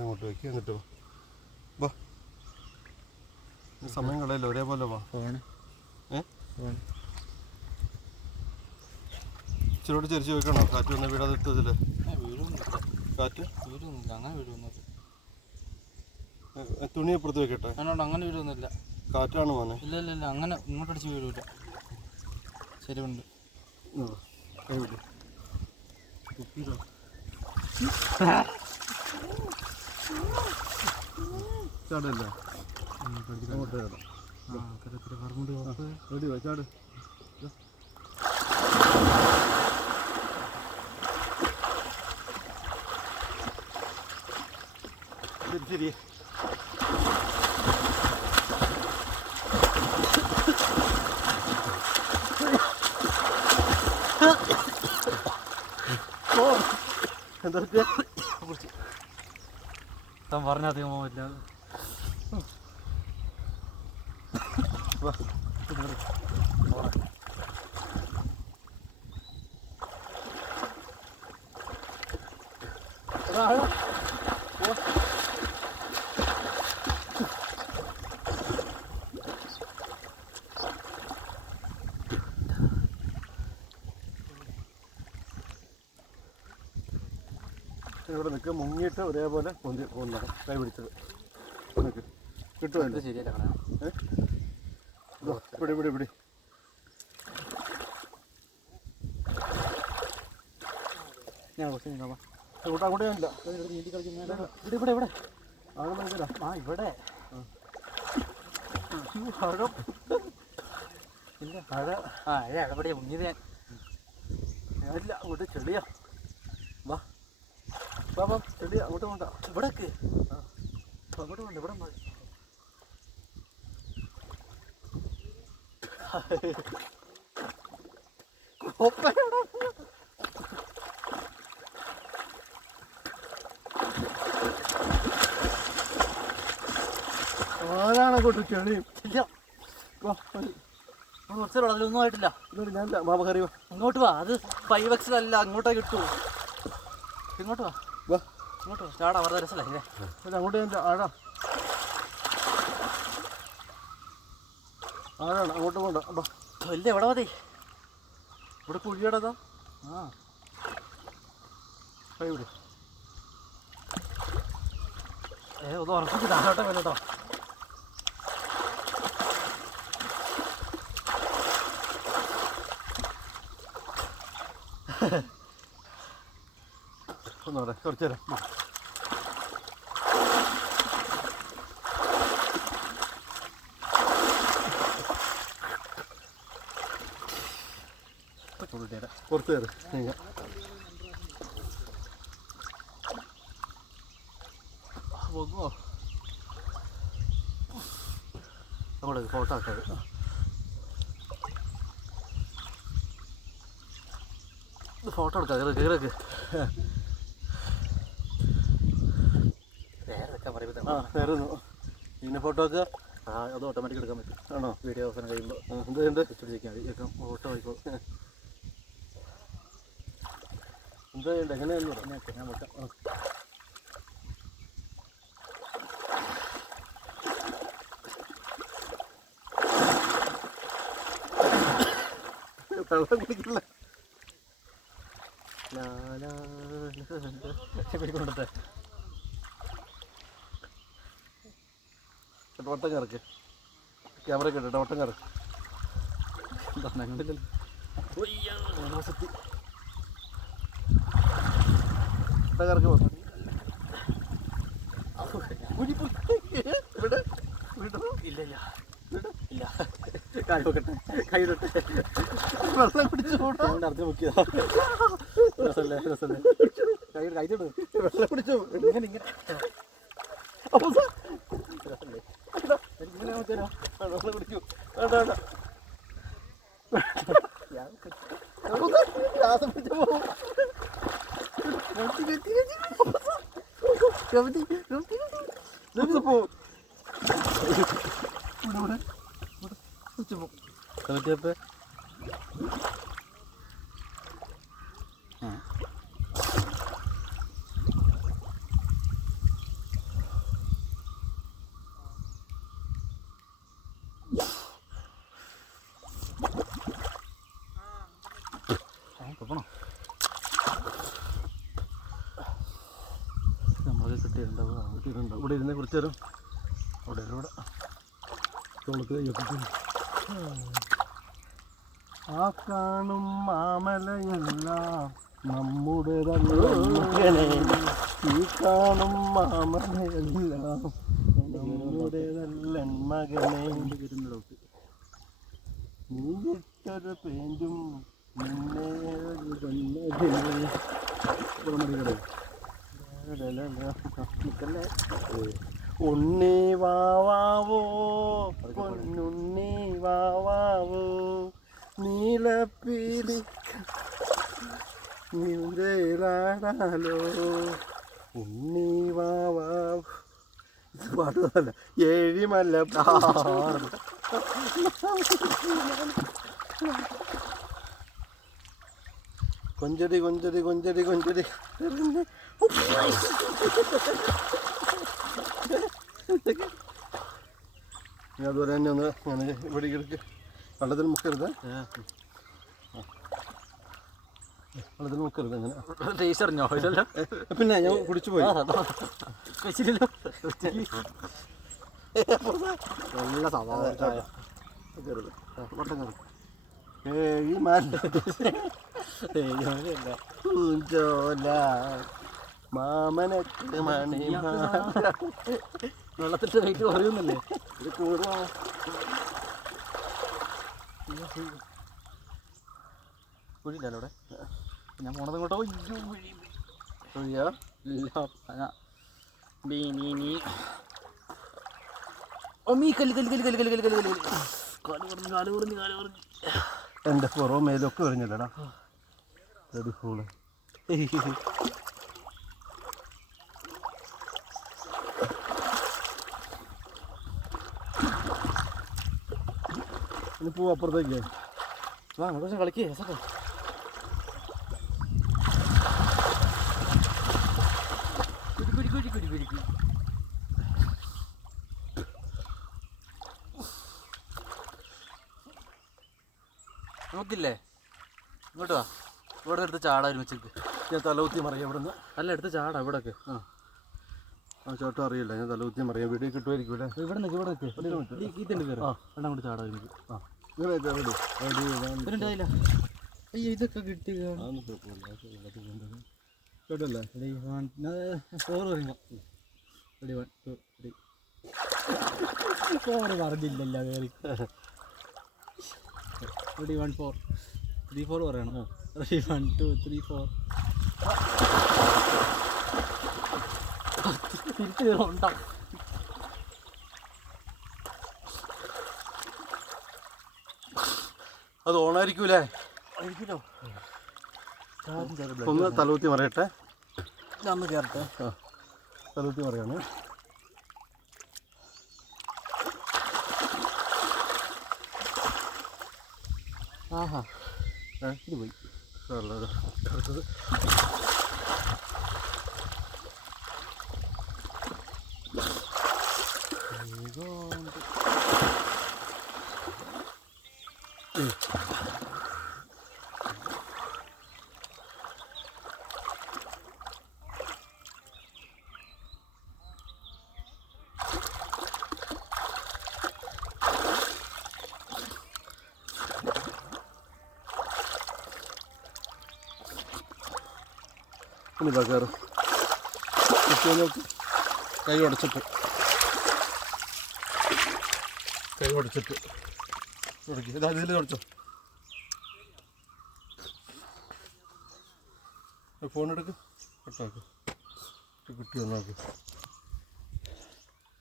അങ്ങോട്ട് വയ്ക്കുക എന്നിട്ട് വാ. സമയം കളയല്ലോ, ഒരേപോലെ വാ. ഇച്ചിരോട് ചെരിച്ച് വെക്കണോ? കാറ്റ് വന്ന വീടാതെ ഇട്ടതില് കാറ്റ് അങ്ങനെ വീടൊന്നുമില്ല. തുണി അപ്പുറത്ത് വെക്കട്ടെ. അങ്ങനെ വീടൊന്നുമില്ല. കാറ്റാണ് മോനെ. ഇല്ല ഇല്ല ഇല്ല, അങ്ങനെ ഇങ്ങോട്ടടിച്ച് വീടില്ല. ശരിയുണ്ട്. ചാടല്ലേ ചാട്. ശരി എന്താ പറഞ്ഞധികം പോവില്ല. ഇവിടെ നിൽക്കുക. മുങ്ങിയിട്ട് ഒരേപോലെ പോകുന്ന കൈ പിടിച്ചത് നിൽക്ക്. കിട്ടുമല്ലോ. ശരിയല്ല. ഇവിടെ ഇവിടെ ഇവിടെ ഞാൻ കുറച്ച് നീങ്ങാം. അങ്ങോട്ടേ ഇല്ല. നീന്തി കളിക്കുന്ന ഇവിടെ ഇവിടെ ആഴം ഭയങ്കര. ഇവിടെ ആഴം ഇല്ല. ഇടപെടിയാ മുങ്ങിയത് ഞാൻ. ഇല്ല, അങ്ങോട്ട് ചെളിയാ. വാ വാ വാ, ചെളിയാ. അങ്ങോട്ട് പോണ്ട. ഇവിടേക്ക് അങ്ങോട്ട് പോണ്ട. ഇവിടെ ആരാണ് അങ്ങോട്ട് ചെളിയും? ഇല്ല. കുറച്ചേരം അതിലൊന്നും ആയിട്ടില്ല. ഞാൻ ബാബ കറിയോ. അങ്ങോട്ട് വാ. അത് 5X അല്ല, അങ്ങോട്ടേ കിട്ടൂ. ഇങ്ങോട്ട് വാ. വാ ഇങ്ങോട്ട് വാ. ചാടാ, വെറുതെ രസമല്ലേ. അങ്ങോട്ട് ഞാൻ ആഴാ. ആഴാണ്, അങ്ങോട്ട് പോണ്ട. ഇല്ല, എവിടെ മതി. ഇവിടെ കുഴിയടതാ. ആ കൈ വിട്. ഒന്ന് ഉറപ്പിച്ച് താഴോട്ടെ വേണോട്ടോ. ഒന്നോടെ കുറച്ച് നേരം. കുറച്ച് നേരം നീങ്ങാം. അങ്ങോട്ട് ഫോട്ടോ ആക്കാതെ. ഫോട്ടോ എടുക്കാം. കയറൊക്കെ നേരെ വെക്കാൻ പറയുമ്പോൾ നേരുന്നു. പിന്നെ ഫോട്ടോ ഒക്കെ അത് ഓട്ടോമാറ്റിക് എടുക്കാൻ പറ്റും. ആണോ? വീഡിയോ അവസാനം കഴിയുമ്പോൾ എന്തുണ്ട് പിടിച്ചിരിക്കാൻ മതി. ഫോട്ടോ ആയിക്കോ. എന്താ ചെയ്യണ്ട? എങ്ങനെയാന്ന് പറഞ്ഞു. ഞാൻ വെക്കാം. വെള്ളം കുടിക്കില്ല. കൊണ്ടത്തെ വട്ടം കറക്ക്. ക്യാമറ കേട്ടോ, വട്ടം കറക്ക്. കണ്ടില്ലല്ലോ. വട്ടം കറക്ക് പോ. ഇല്ല ഇല്ല ഇല്ല. കൈ നോക്കട്ടെ, കൈ ഇടട്ടെ. വെള്ളം കുടിച്ചു പോട്ടോ. അർത്ഥം നോക്കിയതാ. രസല്ലേ രസല്ലേ. കൈ ഇടും. വെള്ളം കുടിച്ചു. ഇങ്ങനെ ഇങ്ങനെ രസല്ലേ. ഇങ്ങനെ നോക്കിയാലോ. വെള്ളം കുടിച്ചു. വേണ്ട വേണ്ട. ശ്വാസം പിടിച്ചു പോകും. പോവും. കവിറ്റപ്പ് നമ്മളൊക്കെ കിട്ടിയിട്ടുണ്ടാവും. കിട്ടിയിട്ടുണ്ടാവും. ഇവിടെ ഇരുന്ന് കുറച്ച് നേരം അവിടെ ഇവിടെ തോളത്ത് കയ്യൊക്കെ. ആ കാണും മാമലയെല്ലാം നമ്മുടേതല്ലേ, ഈ കാണും മാമലയെല്ലാം നമ്മുടേതല്ല മകനെ. നീ ഇട്ടൊരു പെയിന്റും നിന്നെ ഉണ്ണി വാവാവോ പൊന്നുണ്ണി വാവാവോ നീലപ്പീലി നീന്തേലാടാലോ ഉണ്ണി വാവാവോ. ഇത് പാട്ടുതല്ല, ഏഴിമല്ല. കൊഞ്ചടി കൊഞ്ചടി കൊഞ്ചടി കൊഞ്ചടി. അതുപോലെ തന്നെ ഒന്ന് അങ്ങനെ ഇവിടെ കിടക്ക്. വെള്ളത്തിൽ മുക്കരുത്, വെള്ളത്തിൽ മുക്കരുത്. അങ്ങനെ ടേസ്റ്റ് അറിഞ്ഞോ? ഇതല്ല പിന്നെ ഞാൻ കുടിച്ചു പോയി. വെച്ചില്ലല്ലോ. നല്ല സവാള ചായ കയറുത് വട്ടം കയറും. ഏഴിമല്ല പൂഞ്ചോല മാമനക്ക് മണി വെള്ളത്തിൻ്റെ റേറ്റ് കുറയുന്നല്ലേ? ഇത് കൂടുതൽ. കുഴിയില്ലല്ലോ അവിടെ. ഞാൻ പോണത് ഇങ്ങോട്ടോ. കുഴിയാ എൻ്റെ പുറവും മേലൊക്കെ പറഞ്ഞല്ലടാ. ഫൂള് ഇനി പോവും അപ്പുറത്തേക്ക്. കുറച്ച് കളിക്കേ. നോക്കില്ലേ ഇങ്ങോട്ട് വാ. ഇവിടെ എടുത്ത് ചാടാ ഒരുമിച്ചേക്ക്. ഞാൻ തലകുത്തി മറിയാം ഇവിടെ നിന്ന്. അല്ല എടുത്ത് ചാടാ ഇവിടെയൊക്കെ. ആ ചോട്ടം അറിയില്ല, ഞാൻ തലകുത്തി മറിയാം. വീഡിയോ കിട്ടുമായിരിക്കും. ഇവിടെ ഇവിടെ നിൽക്ക്, ഇവിടെ നിൽക്ക്. ഈ തെണ്ട് കയറി എണ്ണം കൂടി ചാടാ ഒരുമിച്ച്. ഇവരുണ്ടായില്ല. അയ്യോ ഇതൊക്കെ കിട്ടി കേട്ടല്ലേ. 4 പറയുമ്പോൾ 4 പറഞ്ഞില്ലല്ലോ കയറി. 1 4 3 4 പറയണം. 1 2 3 4 തിരിച്ചു ഉണ്ടാവും. അത് ഓണായിരിക്കൂലേ? ആയിരിക്കുമല്ലോ. ഒന്ന് തലകുത്തി മറിയട്ടെ. ഞാൻ ഒന്ന് കയറട്ടെ. തലകുത്തി മറിയാണ്. ആഹാ ഇത് പോയി. അടുത്തത് ഇനി കയറും. നോക്ക്, കൈ ഉടച്ചിട്ട് ഇതാ ഇതിൽ തുടച്ചോ. ഫോൺ എടുക്ക്, കട്ടാക്ക്. കിട്ടിയോ നോക്ക്.